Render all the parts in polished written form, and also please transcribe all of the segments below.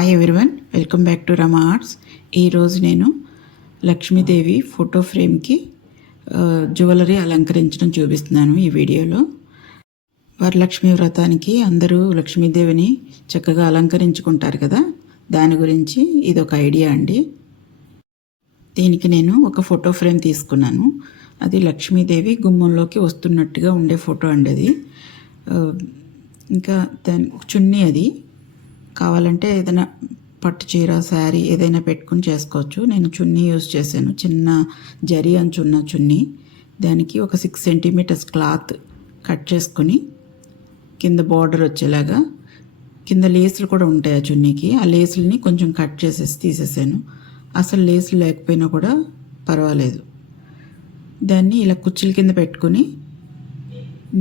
Hi everyone, welcome back to Rama arts. ఈరోజు నేను Lakshmidevi photo ఫ్రేమ్కి jewellery అలంకరించడం చూపిస్తున్నాను. ఈ వీడియోలో వరలక్ష్మి వ్రతానికి అందరూ లక్ష్మీదేవిని చక్కగా అలంకరించుకుంటారు కదా, దాని గురించి ఇది ఒక ఐడియా అండి. దీనికి నేను ఒక ఫోటో ఫ్రేమ్ తీసుకున్నాను. అది లక్ష్మీదేవి గుమ్మంలోకి వస్తున్నట్టుగా ఉండే ఫోటో అండి. అది ఇంకా దాని చున్నీ, అది కావాలంటే ఏదైనా పట్టు చీర, శారీ ఏదైనా పెట్టుకుని చేసుకోవచ్చు. నేను చున్నీ యూజ్ చేశాను, చిన్న జరీ అంచున్న చున్నీ. దానికి ఒక 6 సెంటీమీటర్స్ క్లాత్ కట్ చేసుకుని కింద బార్డర్ వచ్చేలాగా, కింద లేసులు కూడా ఉంటాయి ఆ చున్నీకి, ఆ లేసులని కొంచెం కట్ చేసేసి తీసేసాను. అసలు లేసులు లేకపోయినా కూడా పర్వాలేదు. దాన్ని ఇలా కుచ్చుల కింద పెట్టుకుని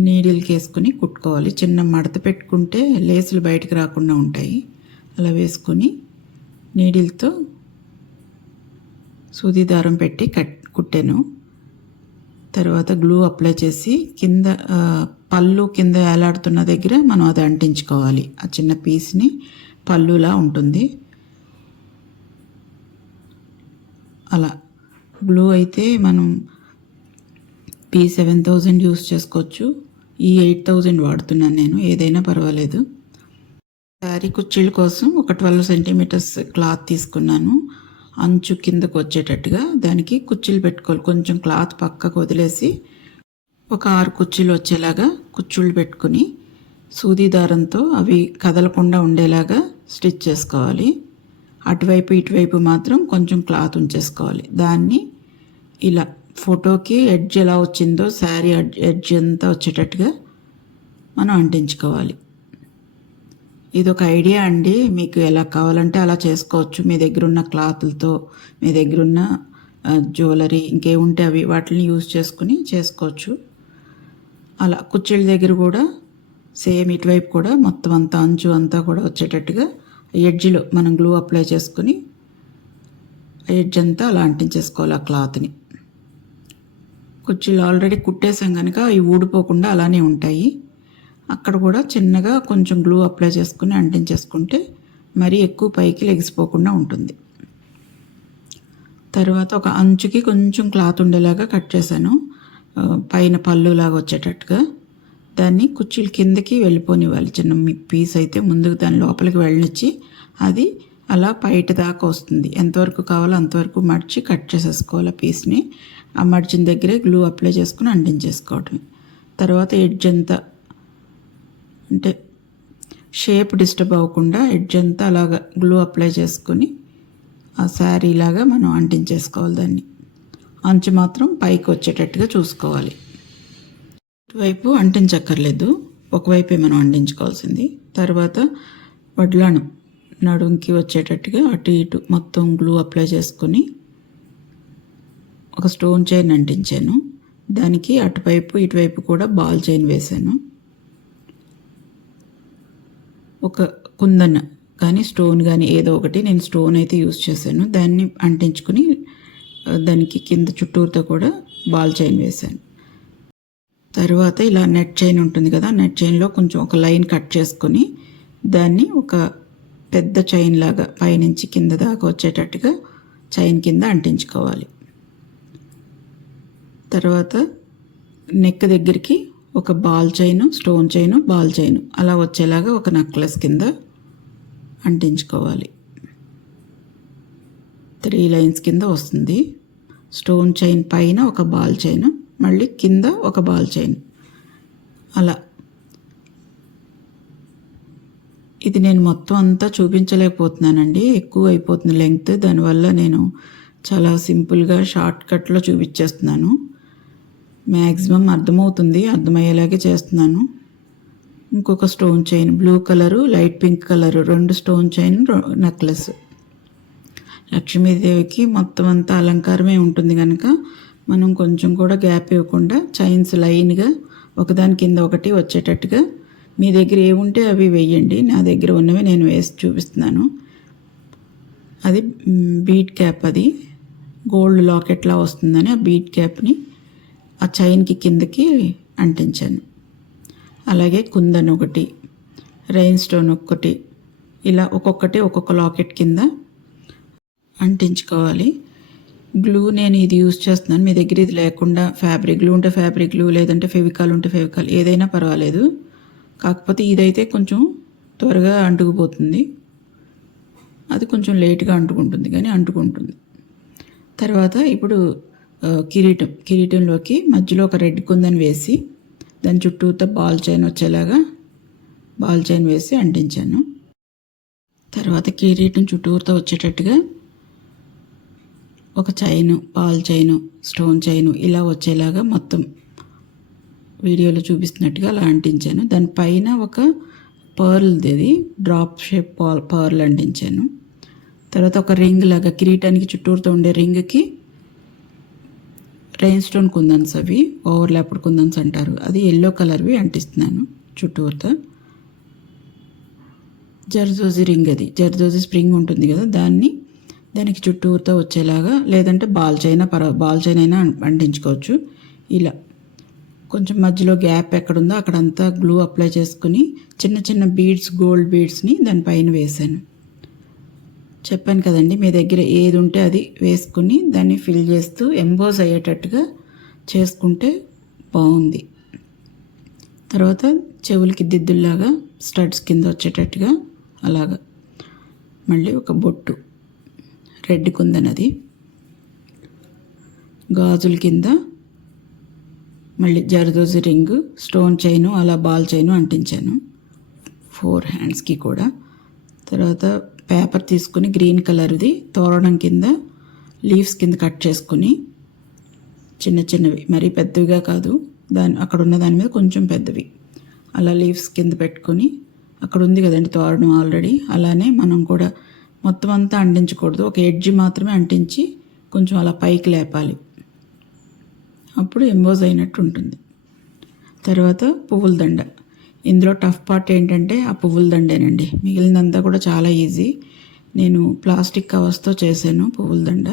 నీడిల్కి వేసుకుని కుట్టుకోవాలి. చిన్న మడత పెట్టుకుంటే లేసులు బయటకు రాకుండా ఉంటాయి. అలా వేసుకొని నీడిల్తో సూది దారం పెట్టి కుట్టాను. తర్వాత గ్లూ అప్లై చేసి కింద పళ్ళు కింద వేలాడుతున్న దగ్గర మనం అది అంటించుకోవాలి. ఆ చిన్న పీస్ని పళ్ళులా ఉంటుంది. అలా గ్లూ అయితే మనం P7000 యూస్ చేసుకోవచ్చు. ఈ 8000 వాడుతున్నాను నేను, ఏదైనా పర్వాలేదు. శారీ కుర్చీల కోసం ఒక 12 సెంటీమీటర్స్ క్లాత్ తీసుకున్నాను. అంచు కిందకు వచ్చేటట్టుగా దానికి కుర్చీలు పెట్టుకోవాలి. కొంచెం క్లాత్ పక్కకు వదిలేసి ఒక 6 కుర్చీలు వచ్చేలాగా కుర్చీలు పెట్టుకుని సూది దారంతో అవి కదలకుండా ఉండేలాగా స్టిచ్ చేసుకోవాలి. అటువైపు ఇటువైపు మాత్రం కొంచెం క్లాత్ ఉంచేసుకోవాలి. దాన్ని ఇలా ఫోటోకి ఎడ్జ్ ఎలా వచ్చిందో శారీ ఎడ్జ్ అంతా వచ్చేటట్టుగా మనం అంటించుకోవాలి. ఇది ఒక ఐడియా అండి, మీకు ఎలా కావాలంటే అలా చేసుకోవచ్చు. మీ దగ్గర ఉన్న క్లాతులతో, మీ దగ్గర ఉన్న జ్యువెలరీ ఇంకేముంటే అవి వాటిని యూజ్ చేసుకుని చేసుకోవచ్చు. అలా కుర్చీల దగ్గర కూడా సేమ్ ఇటువైపు కూడా మొత్తం అంతా అంచు అంతా కూడా వచ్చేటట్టుగా ఎడ్జ్లో మనం గ్లూ అప్లై చేసుకుని ఎడ్జ్ అంతా అలా అంటించేసుకోవాలి ఆ క్లాత్ని. కుర్చీలు ఆల్రెడీ కుట్టేసాం కనుక అవి ఊడిపోకుండా అలానే ఉంటాయి. అక్కడ కూడా చిన్నగా కొంచెం గ్లూ అప్లై చేసుకుని అంటించేసుకుంటే మరీ ఎక్కువ పైకి లెగిసిపోకుండా ఉంటుంది. తర్వాత ఒక అంచుకి కొంచెం క్లాత్ ఉండేలాగా కట్ చేశాను, పైన పళ్ళులాగా వచ్చేటట్టుగా. దాన్ని కుర్చీల కిందకి వెళ్ళిపోనివ్వాలి. చిన్న పీస్ అయితే ముందుకు దాని లోపలికి వెళ్ళనిచ్చి అది అలా బయట దాకా వస్తుంది. ఎంతవరకు కావాలో అంతవరకు మడిచి కట్ చేసేసుకోవాలి పీస్ని. ఆ మడిచిన దగ్గరే గ్లూ అప్లై చేసుకుని అంటించేసుకోవటమే. తర్వాత ఎడ్జ్ అంతా, అంటే షేప్ డిస్టర్బ్ అవ్వకుండా ఎడ్జ్ అంతా అలాగా గ్లూ అప్లై చేసుకుని ఆ శారీ లాగా మనం అంటించేసుకోవాలి. దాన్ని అంచు మాత్రం పైకి వచ్చేటట్టుగా చూసుకోవాలి. ఇటువైపు అంటించక్కర్లేదు, ఒకవైపే మనం అంటించుకోవాల్సింది. తర్వాత వడ్లాను నడుంకి వచ్చేటట్టుగా అటు ఇటు మొత్తం గ్లూ అప్లై చేసుకుని ఒక స్టోన్ చైన్ అంటించాను. దానికి అటువైపు ఇటువైపు కూడా బాల్ చైన్ వేశాను. ఒక కుందన్ కానీ స్టోన్ కానీ ఏదో ఒకటి, నేను స్టోన్ అయితే యూజ్ చేశాను. దాన్ని అంటించుకుని దానికి కింద చుట్టూరుతో కూడా బాల్ చైన్ వేశాను. తర్వాత ఇలా నెట్ చైన్ ఉంటుంది కదా, నెట్ చైన్లో కొంచెం ఒక లైన్ కట్ చేసుకొని దాన్ని ఒక పెద్ద చైన్ లాగా పైనుంచి కింద దాకా వచ్చేటట్టుగా చైన్ కింద అంటించుకోవాలి. తర్వాత నెక్ దగ్గరికి ఒక ball chain, stone chain, ball chain అలా వచ్చేలాగా ఒక నెక్లెస్ కింద అంటించుకోవాలి. 3 లైన్స్ కింద వస్తుంది. స్టోన్ చైన్ పైన ఒక బాల్ చైను, మళ్ళీ కింద ఒక బాల్ చైన్ అలా. ఇది నేను మొత్తం అంతా చూపించలేకపోతున్నానండి, ఎక్కువ అయిపోతుంది లెంగ్త్. దానివల్ల నేను చాలా సింపుల్గా షార్ట్ కట్లో చూపించేస్తున్నాను. మ్యాక్సిమం అర్థమయ్యేలాగే చేస్తున్నాను. ఇంకొక stone chain, blue colour, light pink colour, 2 stone chain necklace. లక్ష్మీదేవికి మొత్తం అంతా అలంకారమే ఉంటుంది కనుక మనం కొంచెం కూడా గ్యాప్ ఇవ్వకుండా చైన్స్ లైన్గా ఒకదాని కింద ఒకటి వచ్చేటట్టుగా, మీ దగ్గర ఏముంటే అవి వేయండి. నా దగ్గర ఉన్నవి నేను వేసి చూపిస్తున్నాను. అది బీట్ క్యాప్, అది గోల్డ్ లాకెట్లా వస్తుందని ఆ బీట్ క్యాప్ని ఆ చైన్కి కిందకి అంటించాను. అలాగే కుందన్ ఒకటి, రెయిన్ స్టోన్ ఒకటి, ఇలా ఒక్కొక్కటి ఒక్కొక్క లాకెట్ కింద అంటించుకోవాలి. గ్లూ నేను ఇది యూజ్ చేస్తున్నాను. మీ దగ్గర ఇది లేకుండా ఫ్యాబ్రిక్ గ్లూ ఉంటే ఫ్యాబ్రిక్ గ్లూ, లేదంటే ఫెవికాల్ ఉంటే ఫెవికాల్, ఏదైనా పర్వాలేదు. కాకపోతే ఇదైతే కొంచెం త్వరగా అంటుకుపోతుంది, అది కొంచెం లేట్గా అంటుకుంటుంది కానీ అంటుకుంటుంది. తర్వాత ఇప్పుడు కిరీటంలోకి మధ్యలో ఒక రెడ్ కుందని వేసి దాని చుట్టూతో బాల్ చైన్ వచ్చేలాగా బాల్ చైన్ వేసి అంటించాను. తర్వాత కిరీటం చుట్టూతో వచ్చేటట్టుగా ఒక chain, ball chain, stone chain ఇలా వచ్చేలాగా మొత్తం వీడియోలో చూపిస్తున్నట్టుగా అలా అంటించాను. దానిపైన ఒక పర్ల్ది డ్రాప్ షేప్ పర్ల్ అంటించాను. తర్వాత ఒక రింగ్ లాగా కిరీటానికి చుట్టూరుతో ఉండే రింగ్కి రెయిన్ స్టోన్ కుందన్స్, అవి ఓవర్లాప్డ్ కుందన్స్ అంటారు, అది ఎల్లో కలర్వి అంటిస్తున్నాను చుట్టూరుతో. జర్దోజీ రింగ్, అది జర్దోజీ స్ప్రింగ్ ఉంటుంది కదా, దానికి చుట్టూతో వచ్చేలాగా, లేదంటే బాల్ చైన్ అయినా అంటించుకోవచ్చు. ఇలా కొంచెం మధ్యలో గ్యాప్ ఎక్కడుందో అక్కడంతా గ్లూ అప్లై చేసుకుని చిన్న చిన్న బీడ్స్, గోల్డ్ బీడ్స్ని దానిపైన వేసాను. చెప్పాను కదండి, మీ దగ్గర ఏది ఉంటే అది వేసుకుని దాన్ని ఫిల్ చేస్తూ ఎంబోజ్ అయ్యేటట్టుగా చేసుకుంటే బాగుంది. తర్వాత చెవులకి దిద్దుల్లాగా స్టడ్స్ కింద వచ్చేటట్టుగా అలాగా మళ్ళీ ఒక బొట్టు రెడ్ కుందనది, గాజుల కింద మళ్ళీ జర్దోజీ రింగు, స్టోన్ చైను, అలా బాల్ చైను అంటించాను 4 హ్యాండ్స్కి కూడా. తర్వాత పేపర్ తీసుకుని గ్రీన్ కలర్ది తోరణం కింద లీవ్స్ కింద కట్ చేసుకుని చిన్న చిన్నవి, మరీ పెద్దవిగా కాదు, అక్కడ ఉన్న దాని మీద కొంచెం పెద్దవి, అలా లీవ్స్ కింద పెట్టుకొని, అక్కడ ఉంది కదండి తోరణం ఆల్రెడీ, అలానే మనం కూడా మొత్తం అంతా అంటించకూడదు, ఒక ఎడ్జ్ మాత్రమే అంటించి కొంచెం అలా పైకి లేపాలి, అప్పుడు ఎంబోజ్ అయినట్టు ఉంటుంది. తర్వాత పువ్వుల దండ. ఇందులో టఫ్ పార్ట్ ఏంటంటే ఆ పువ్వుల దండేనండి, మిగిలినంతా కూడా చాలా ఈజీ. నేను ప్లాస్టిక్ కవర్స్తో చేశాను పువ్వుల దండ.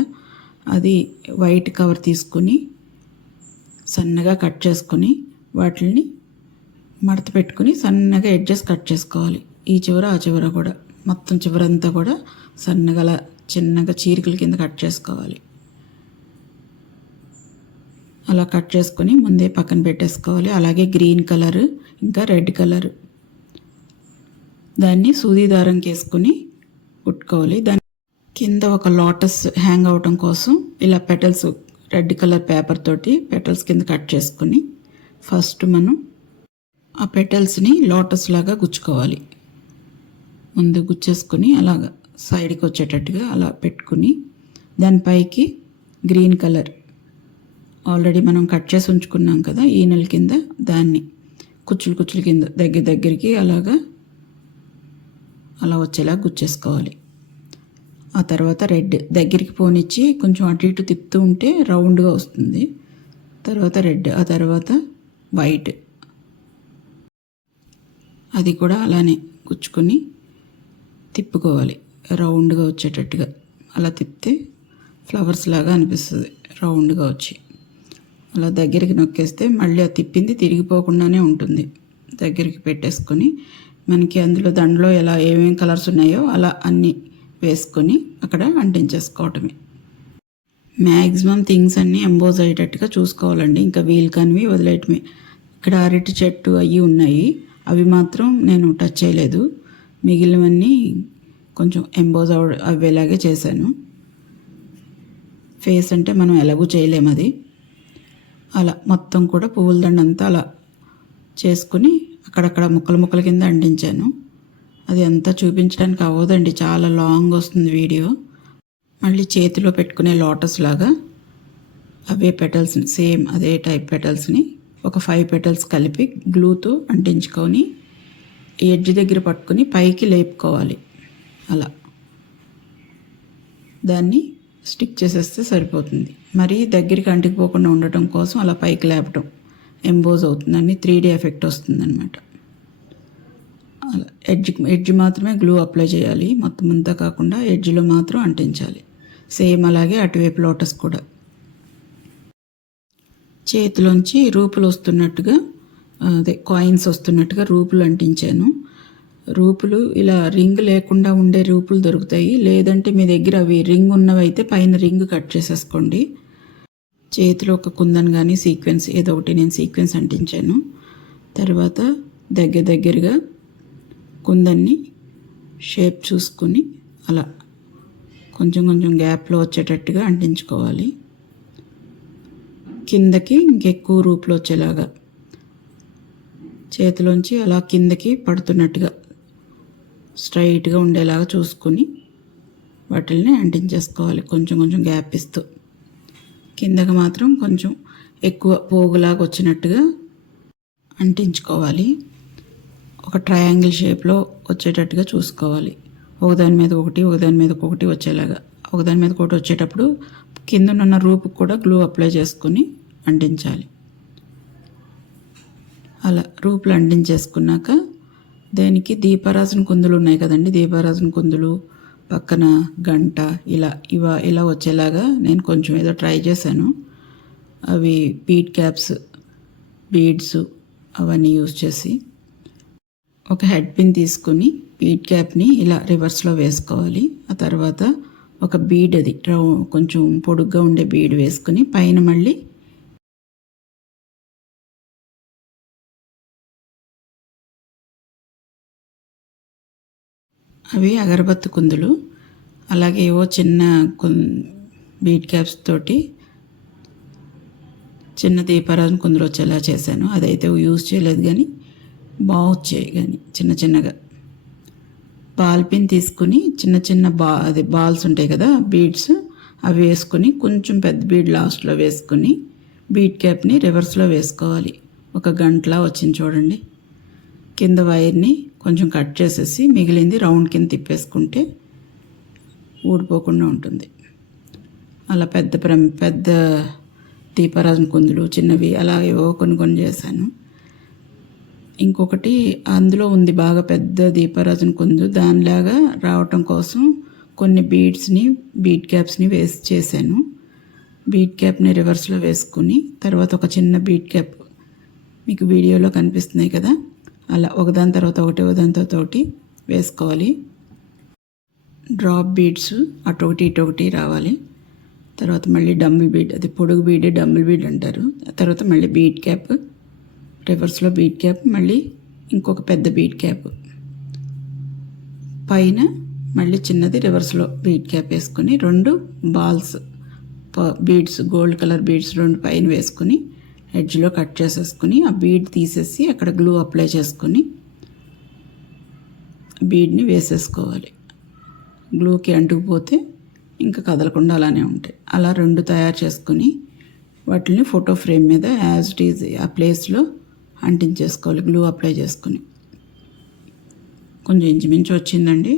అది వైట్ కవర్ తీసుకుని సన్నగా కట్ చేసుకొని వాటిని మడత పెట్టుకుని సన్నగా ఎడ్జెస్ కట్ చేసుకోవాలి. ఈ చివర ఆ చివర కూడా, మొత్తం చివరంతా కూడా సన్నగా అలా చిన్నగా చీరికల కింద కట్ చేసుకోవాలి. అలా కట్ చేసుకొని ముందే పక్కన పెట్టేసుకోవాలి. అలాగే గ్రీన్ కలర్ ఇంకా రెడ్ కలర్ దాన్ని సూది దారం వేసుకొని కుట్టుకోవాలి. దాని కింద ఒక లోటస్ హ్యాంగ్ అవటం కోసం ఇలా పెటల్స్ రెడ్ కలర్ పేపర్ తోటి పెటల్స్ కింద కట్ చేసుకొని ఫస్ట్ మనం ఆ పెటల్స్ని లోటస్ లాగా గుచ్చుకోవాలి. ముందు గుచ్చేసుకొని అలాగా సైడ్కి వచ్చేటట్టుగా అలా పెట్టుకుని దానిపైకి గ్రీన్ కలర్ ఆల్రెడీ మనం కట్ చేసి ఉంచుకున్నాం కదా ఈనెల కింద, దాన్ని కుచ్చులు కింద దగ్గరికి అలాగా అలా వచ్చేలా గుచ్చేసుకోవాలి. ఆ తర్వాత రెడ్ దగ్గరికి పోనిచ్చి కొంచెం అటు ఇటు తిప్పుతూ ఉంటే రౌండ్గా వస్తుంది. తర్వాత రెడ్, ఆ తర్వాత వైట్, అది కూడా అలానే గుచ్చుకొని తిప్పుకోవాలి రౌండ్గా వచ్చేటట్టుగా. అలా తిప్పితే ఫ్లవర్స్ లాగా అనిపిస్తుంది రౌండ్గా వచ్చి. అలా దగ్గరికి నొక్కేస్తే మళ్ళీ ఆ తిప్పింది తిరిగిపోకుండానే ఉంటుంది. దగ్గరికి పెట్టేసుకొని మనకి అందులో దండలో ఎలా ఏమేమి కలర్స్ ఉన్నాయో అలా అన్నీ వేసుకొని అక్కడ అంటించేసుకోవటమే. మ్యాక్సిమం థింగ్స్ అన్నీ ఎంబోజ్ అయ్యేటట్టుగా చూసుకోవాలండి. ఇంకా వీలు కానివి వదిలేయటమే. ఇక్కడ అరటి చెట్టు అవి ఉన్నాయి, అవి మాత్రం నేను టచ్ చేయలేదు. మిగిలినవన్నీ కొంచెం ఎంబోజ్ అవేలాగే చేశాను. ఫేస్ అంటే మనం ఎలాగూ చేయలేము, అది అలా మొత్తం కూడా పువ్వుల దండ అంతా అలా చేసుకుని అక్కడక్కడ ముక్కల కింద అంటించాను. అది అంతా చూపించడానికి అవ్వదండి, చాలా లాంగ్ వస్తుంది వీడియో. మళ్ళీ చేతిలో పెట్టుకునే లోటస్ లాగా అవే పెటల్స్ని, సేమ్ అదే టైప్ పెటల్స్ని ఒక 5 పెటల్స్ కలిపి గ్లూతో అంటించుకొని ఎడ్జ్ దగ్గర పట్టుకుని పైకి లేపుకోవాలి. అలా దాన్ని స్టిక్ చేసేస్తే సరిపోతుంది. మరీ దగ్గరికి అంటికిపోకుండా ఉండటం కోసం అలా పైకి లేపటం ఎంబోజ్ అవుతుందని 3D ఎఫెక్ట్ వస్తుందన్నమాట. అలా ఎడ్జ్ మాత్రమే గ్లూ అప్లై చేయాలి, మొత్తం అంతా కాకుండా ఎడ్జ్లో మాత్రం అంటించాలి. సేమ్ అలాగే అటువైపు లోటస్ కూడా చేతిలోంచి రూపులు వస్తున్నట్టుగా, అదే కాయిన్స్ వస్తున్నట్టుగా రూపులు అంటించాను. రూపులు ఇలా రింగ్ లేకుండా ఉండే రూపులు దొరుకుతాయి. లేదంటే మీ దగ్గర అవి రింగ్ ఉన్నవైతే పైన రింగ్ కట్ చేసేసుకోండి. చేతిలో ఒక కుందన్ కానీ సీక్వెన్స్ ఏదో ఒకటి నేను సీక్వెన్స్ అంటించాను. తర్వాత దగ్గరగా కుందన్ని షేప్ చూసుకుని అలా కొంచెం గ్యాప్లో వచ్చేటట్టుగా అంటించుకోవాలి. కిందకి ఇంకెక్కువ రూపులో వచ్చేలాగా చేతిలోంచి అలా కిందకి పడుతున్నట్టుగా స్ట్రైట్గా ఉండేలాగా చూసుకుని వాటిల్ని అంటించేసుకోవాలి. కొంచెం గ్యాప్ ఇస్తూ కిందకి మాత్రం కొంచెం ఎక్కువ పోగులాగా వచ్చినట్టుగా అంటించుకోవాలి. ఒక ట్రయాంగిల్ షేప్లో వచ్చేటట్టుగా చూసుకోవాలి. ఒకదాని మీద ఒకటి వచ్చేలాగా. ఒకదాని మీద ఒకటి వచ్చేటప్పుడు కిందనున్న రూపుకు కూడా గ్లూ అప్లై చేసుకుని అంటించాలి. అలా రూపులు అంటించేసుకున్నాక దానికి దీపారాజన కుందులు ఉన్నాయి కదండి, దీపారాజన కుందులు పక్కన గంట ఇలా వచ్చేలాగా నేను కొంచెం ఏదో ట్రై చేశాను. అవి బీడ్ క్యాప్స్, బీడ్స్ అవన్నీ యూజ్ చేసి ఒక హెడ్ పిన్ తీసుకుని బీడ్ క్యాప్ని ఇలా రివర్స్లో వేసుకోవాలి. ఆ తర్వాత ఒక బీడ్, అది కొంచెం పొడుగ్గా ఉండే బీడ్ వేసుకుని పైన మళ్ళీ అవి అగరబత్తి కుందులు. అలాగే ఏవో చిన్న బీడ్ క్యాప్స్ తోటి చిన్న దీపారాజన కుందులు వచ్చేలా చేశాను. అదైతే యూజ్ చేయలేదు కానీ బాగొచ్చాయి. కానీ చిన్నగా బాల్ పిన్ తీసుకుని చిన్న బాల్స్ ఉంటాయి కదా బీడ్స్, అవి వేసుకుని కొంచెం పెద్ద బీడ్ లాస్ట్లో వేసుకుని బీడ్ క్యాప్ని రివర్స్లో వేసుకోవాలి. ఒక గంటలా వచ్చింది చూడండి. కింద వైర్ని కొంచెం కట్ చేసేసి మిగిలింది రౌండ్ కింద తిప్పేసుకుంటే ఊడిపోకుండా ఉంటుంది. అలా పెద్ద దీపారాజన కుందులు, చిన్నవి అలా ఏవో కొన్ని చేశాను. ఇంకొకటి అందులో ఉంది బాగా పెద్ద దీపారాజన కుందు, దానిలాగా రావటం కోసం కొన్ని బీడ్ క్యాప్స్ని వేసి చేశాను. బీడ్ క్యాప్ని రివర్స్లో వేసుకుని తర్వాత ఒక చిన్న బీడ్ క్యాప్ మీకు వీడియోలో కనిపిస్తున్నాయి కదా, అలా ఒకదాని తర్వాత ఒకటి వేసుకోవాలి. డ్రాప్ బీడ్స్ అటొకటి ఇటొకటి రావాలి. తర్వాత మళ్ళీ డంబుల్ బీడ్, అది పొడుగు బీడ్ డంబుల్ బీడ్ అంటారు. తర్వాత మళ్ళీ బీడ్ క్యాప్, రివర్స్లో బీడ్ క్యాప్, మళ్ళీ ఇంకొక పెద్ద బీడ్ క్యాప్, పైన మళ్ళీ చిన్నది రివర్స్లో బీడ్ క్యాప్ వేసుకుని 2 balls beads, gold colour beads 2 పైన వేసుకుని ఎడ్జ్లో కట్ చేసేసుకుని ఆ బీడ్ తీసేసి అక్కడ గ్లూ అప్లై చేసుకుని బీడ్ని వేసేసుకోవాలి. గ్లూకి అంటుకుపోతే ఇంకా కదలకుండా అలానే ఉంటాయి. అలా 2 తయారు చేసుకుని వాటిని ఫోటో ఫ్రేమ్ మీద యాజ్ ఇట్ ఈజ్ ఆ ప్లేస్లో అంటించేసుకోవాలి గ్లూ అప్లై చేసుకుని. కొంచెం ఇంచుమించు వచ్చిందండి,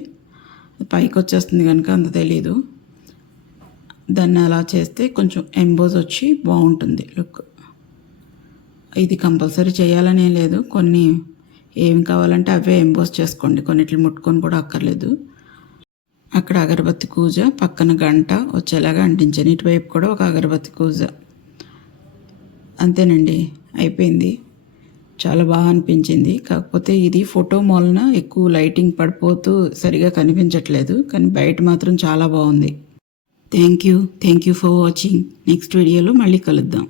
పైకి వచ్చేస్తుంది కనుక అంత తెలీదు. దాన్ని అలా చేస్తే కొంచెం ఎంబోజ్ వచ్చి బాగుంటుంది లుక్. ఇది కంపల్సరీ చేయాలనే లేదు, కొన్ని ఏమి కావాలంటే అవే ఎంబోజ్ చేసుకోండి, కొన్నిట్లు ముట్టుకొని కూడా అక్కర్లేదు. అక్కడ అగరబత్తి కూజ, పక్కన గంట వచ్చేలాగా అంటించాను. ఇటువైపు కూడా ఒక అగరబత్తి కూజ. అంతేనండి, అయిపోయింది. చాలా బాగా అనిపించింది. కాకపోతే ఇది ఫోటో మూలన ఎక్కువ లైటింగ్ పడిపోతూ సరిగా కనిపించట్లేదు, కానీ బయట మాత్రం చాలా బాగుంది. Thank you for watching. Next వీడియోలో మళ్ళీ కలుద్దాం.